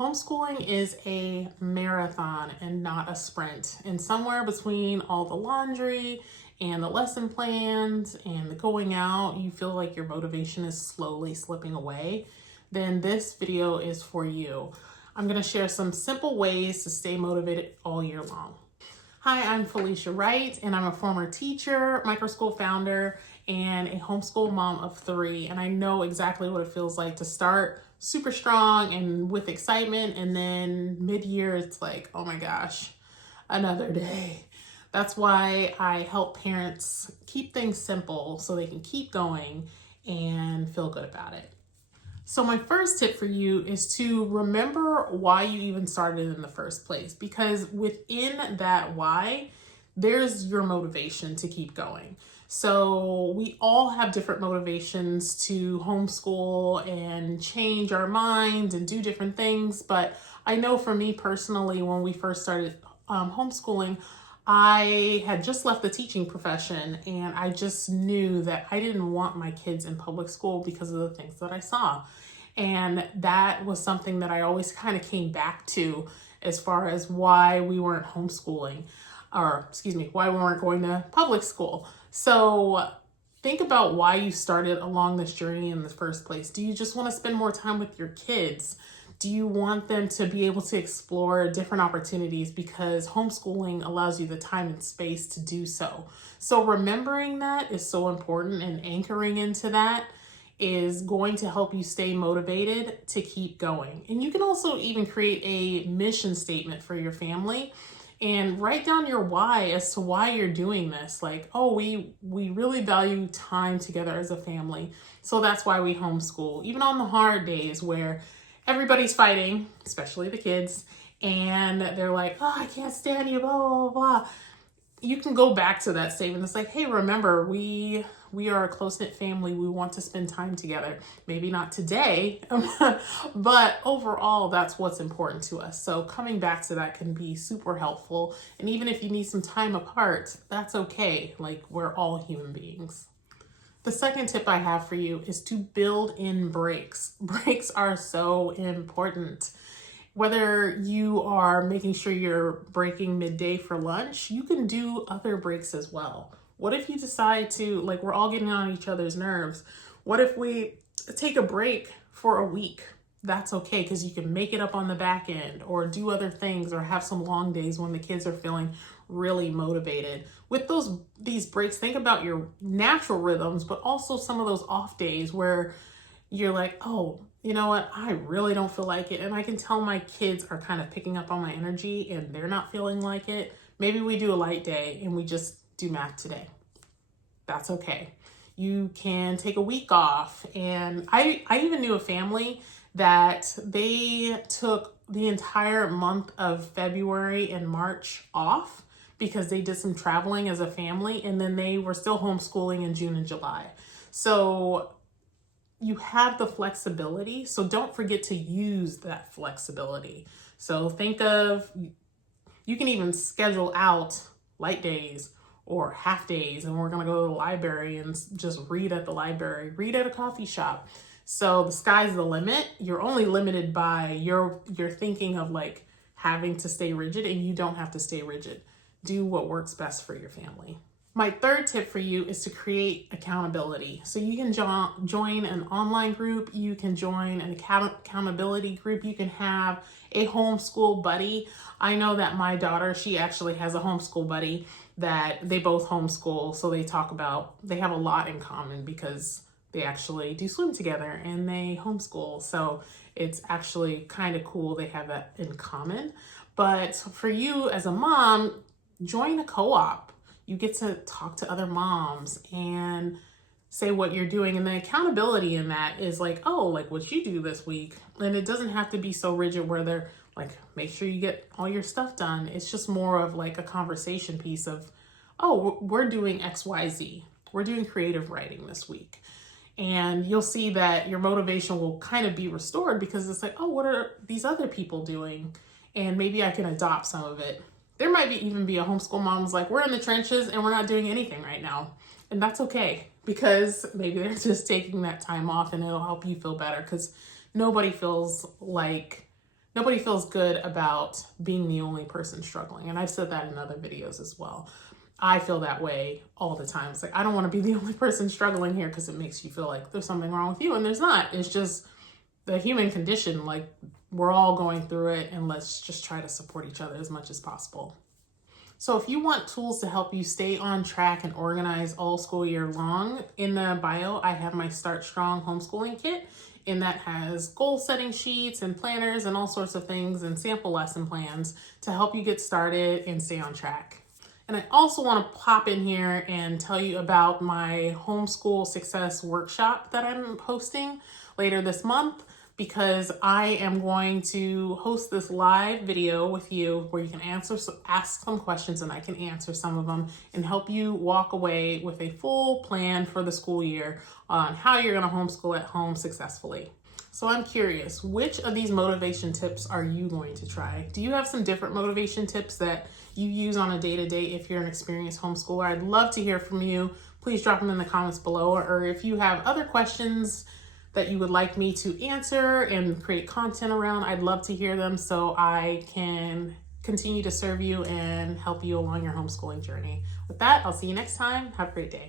Homeschooling is a marathon and not a sprint. And somewhere between all the laundry and the lesson plans and the going out, you feel like your motivation is slowly slipping away, then this video is for you. I'm going to share some simple ways to stay motivated all year long. Hi, I'm Felicia Wright, and I'm a former teacher, microschool founder, and a homeschool mom of 3. And I know exactly what it feels like to start super strong and with excitement, and then mid-year it's like, oh my gosh, another day. That's why I help parents keep things simple so they can keep going and feel good about it. So my first tip for you is to remember why you even started in the first place, because within that why, there's your motivation to keep going. So we all have different motivations to homeschool and change our minds and do different things. But I know for me personally, when we first started homeschooling, I had just left the teaching profession, and I just knew that I didn't want my kids in public school because of the things that I saw. And that was something that I always kind of came back to as far as why we weren't homeschooling, why we weren't going to public school. So think about why you started along this journey in the first place. Do you just want to spend more time with your kids? Do you want them to be able to explore different opportunities because homeschooling allows you the time and space to do so? So remembering that is so important, and anchoring into that is going to help you stay motivated to keep going. And you can also even create a mission statement for your family and write down your why as to why you're doing this. Like, oh, we really value time together as a family, so that's why we homeschool. Even on the hard days where everybody's fighting, especially the kids, and they're like, oh, I can't stand you, blah, blah, blah. You can go back to that statement. It's like, hey, remember, we are a close-knit family. We want to spend time together. Maybe not today, but overall, that's what's important to us. So coming back to that can be super helpful. And even if you need some time apart, that's okay. Like, we're all human beings. The second tip I have for you is to build in breaks. Breaks are so important. Whether you are making sure you're breaking midday for lunch, you can do other breaks as well. What if you decide to, like, we're all getting on each other's nerves. What if we take a break for a week? That's okay, because you can make it up on the back end or do other things or have some long days when the kids are feeling really motivated. With these breaks, think about your natural rhythms, but also some of those off days where you're like, oh, you know what? I really don't feel like it. And I can tell my kids are kind of picking up on my energy and they're not feeling like it. Maybe we do a light day and we just do math today. That's okay. You can take a week off. And I even knew a family that they took the entire month of February and March off because they did some traveling as a family, and then they were still homeschooling in June and July. So you have the flexibility, so don't forget to use that flexibility. So think of, you can even schedule out light days or half days, and we're gonna go to the library and just read at the library, read at a coffee shop. So the sky's the limit. You're only limited by your thinking of like having to stay rigid, and you don't have to stay rigid. Do what works best for your family. My third tip for you is to create accountability. So you can join an online group, you can join an accountability group, you can have a homeschool buddy. I know that my daughter, she actually has a homeschool buddy that they both homeschool. So they have a lot in common because they actually do swim together and they homeschool. So it's actually kind of cool they have that in common. But for you as a mom, join a co-op. You get to talk to other moms and say what you're doing. And the accountability in that is like, oh, like what you do this week. And it doesn't have to be so rigid where they're like, make sure you get all your stuff done. It's just more of like a conversation piece of, oh, we're doing X, Y, Z. We're doing creative writing this week. And you'll see that your motivation will kind of be restored because it's like, oh, what are these other people doing? And maybe I can adopt some of it. There might even be a homeschool mom's like, we're in the trenches and we're not doing anything right now. And that's okay, because maybe they're just taking that time off and it'll help you feel better, because nobody feels like Nobody feels good about being the only person struggling. And I've said that in other videos as well. I feel that way all the time. It's like, I don't want to be the only person struggling here because it makes you feel like there's something wrong with you. And there's not. It's just the human condition. Like, we're all going through it, and let's just try to support each other as much as possible. So if you want tools to help you stay on track and organize all school year long, in the bio, I have my Start Strong homeschooling kit. And that has goal setting sheets and planners and all sorts of things and sample lesson plans to help you get started and stay on track. And I also want to pop in here and tell you about my homeschool success workshop that I'm hosting later this month, because I am going to host this live video with you where you can ask some questions and I can answer some of them and help you walk away with a full plan for the school year on how you're going to homeschool at home successfully. So I'm curious, which of these motivation tips are you going to try? Do you have some different motivation tips that you use on a day-to-day if you're an experienced homeschooler? I'd love to hear from you. Please drop them in the comments below, or if you have other questions that you would like me to answer and create content around, I'd love to hear them so I can continue to serve you and help you along your homeschooling journey. With that, I'll see you next time. Have a great day.